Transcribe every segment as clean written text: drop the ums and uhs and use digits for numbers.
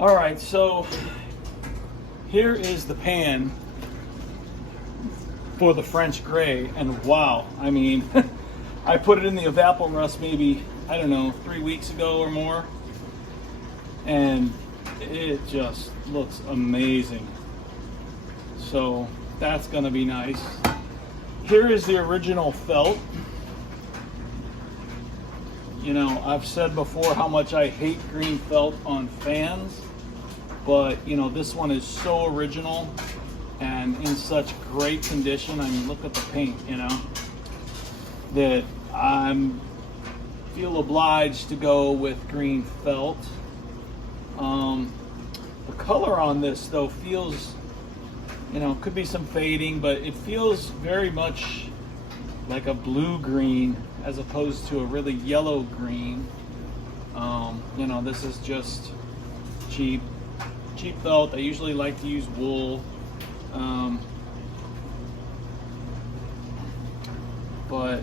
All right, so here is the pan for the French Gray, and wow, I mean, I put it in the Evaporust maybe, I don't know, 3 weeks ago or more, and it just looks amazing. So that's gonna be nice. Here is the original felt. You know, I've said before how much I hate green felt on fans, but you know, this one is so original and in such great condition. I mean, look at the paint, you know, that I'm feel obliged to go with green felt. The color on this though feels, you know, could be some fading, but it feels very much like a blue green as opposed to a really yellow green. You know, this is just cheap felt. I usually like to use wool. But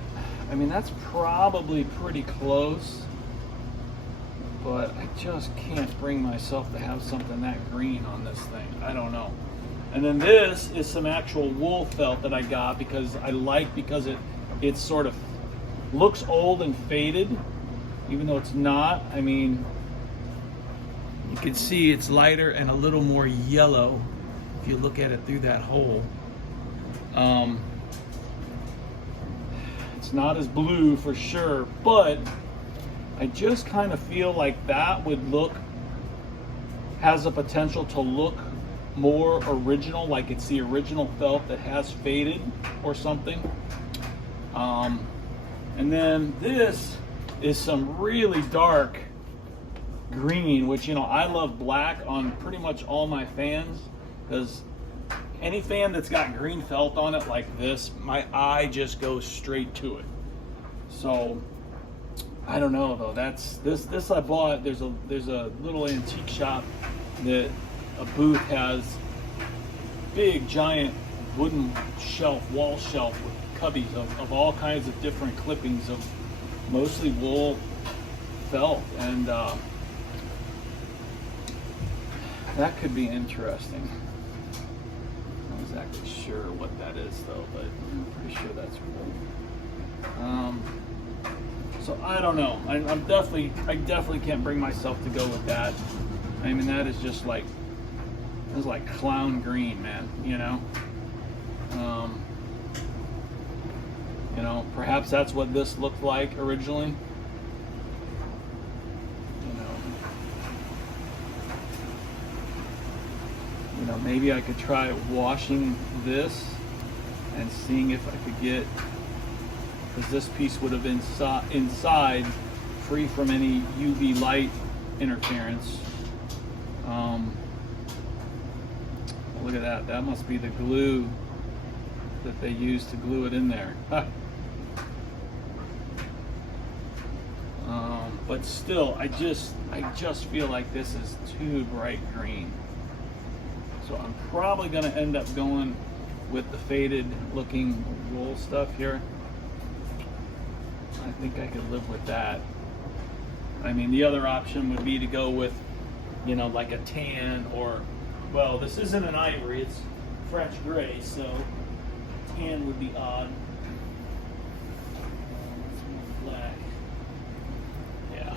I mean, that's probably pretty close, but I just can't bring myself to have something that green on this thing. I don't know. And then this is some actual wool felt that I got because it sort of looks old and faded, even though it's not. I mean, you can see it's lighter and a little more yellow if you look at it through that hole. It's not as blue for sure, but I just kind of feel like that has the potential to look more original, like it's the original felt that has faded or something. And then this is some really dark green, which, you know, I love black on pretty much all my fans, because any fan that's got green felt on it like this, my eye just goes straight to it. So I don't know though. That's this I bought. There's a little antique shop that a booth has big giant wooden wall shelf with cubbies of all kinds of different clippings of mostly wool felt, and that could be interesting. I'm not exactly sure what that is though, but I'm pretty sure that's wool. So I don't know. I definitely can't bring myself to go with that. I mean, that is just like, it's like clown green, man, you know? You know, perhaps that's what this looked like originally. You know, maybe I could try washing this and seeing if I could get, because this piece would have been inside free from any UV light interference. Look at that. That must be the glue that they used to glue it in there. But still, I just feel like this is too bright green. So I'm probably going to end up going with the faded looking wool stuff here. I think I could live with that. I mean, the other option would be to go with, you know, like a tan, or, well, this isn't an ivory, it's French Gray, so tan would be odd. Black. Yeah.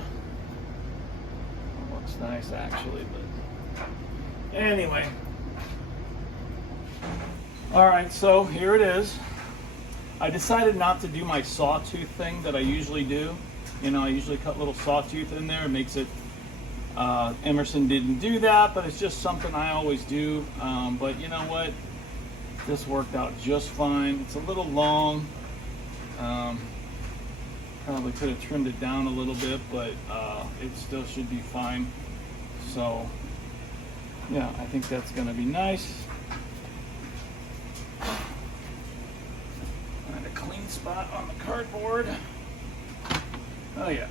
Looks nice actually, but anyway. All right, so here it is. I decided not to do my sawtooth thing that I usually do. You know, I usually cut little sawtooth in there. It makes it, Emerson didn't do that, but it's just something I always do. But you know what? This worked out just fine. It's a little long. Probably could have trimmed it down a little bit, but it still should be fine. So, yeah, I think that's gonna be nice. And a clean spot on the cardboard. Oh yeah.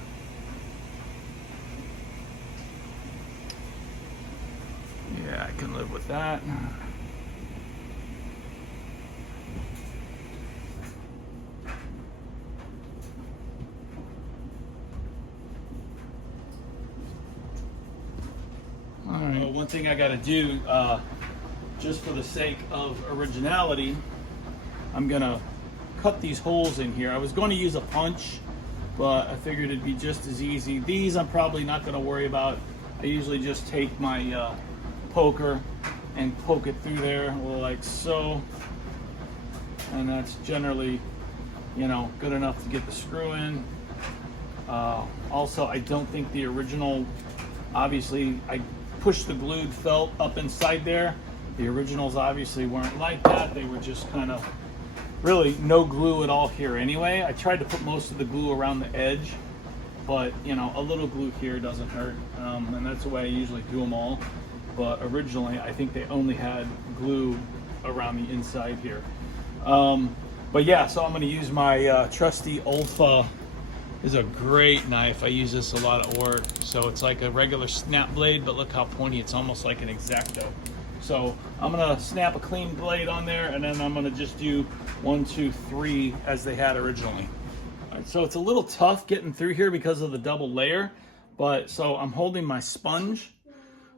Yeah, I can live with that. All right. one thing I got to do, just for the sake of originality, I'm gonna cut these holes in here. I was going to use a punch, but I figured it'd be just as easy. These I'm probably not going to worry about. I usually just take my poker and poke it through there like so, and that's generally, you know, good enough to get the screw in. Also, I don't think the original, obviously I pushed the glued felt up inside there. The originals obviously weren't like that. They were just kind of really no glue at all here anyway. I tried to put most of the glue around the edge, but you know, a little glue here doesn't hurt, and that's the way I usually do them all. But originally I think they only had glue around the inside here. But yeah, so I'm going to use my trusty Olfa. This is a great knife. I use this a lot at work. So it's like a regular snap blade, but look how pointy. It's almost like an X-Acto. So I'm gonna snap a clean blade on there, and then I'm gonna just do 1, 2, 3 as they had originally. All right, so it's a little tough getting through here because of the double layer, but so I'm holding my sponge.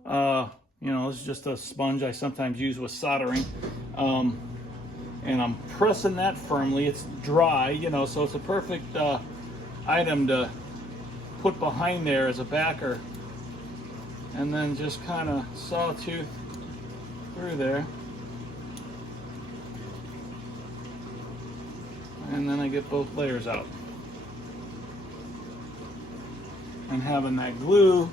You know, this is just a sponge I sometimes use with soldering. And I'm pressing that firmly. It's dry, you know, so it's a perfect item to put behind there as a backer. And then just kind of sawtooth through there, and then I get both layers out. And having that glue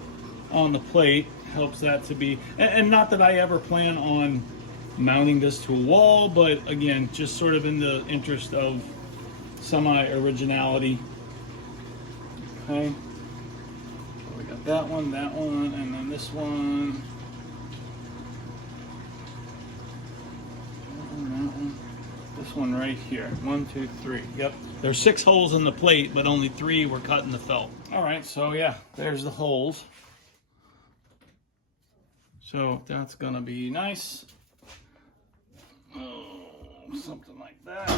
on the plate helps that to be, and not that I ever plan on mounting this to a wall, but again, just sort of in the interest of semi-originality. Okay, so we got that one, and then this one. This one right here. 1, 2, 3. Yep. There's 6 holes in the plate, but only 3 were cut in the felt. All right, so yeah, there's the holes. So that's gonna be nice. Oh, something like that.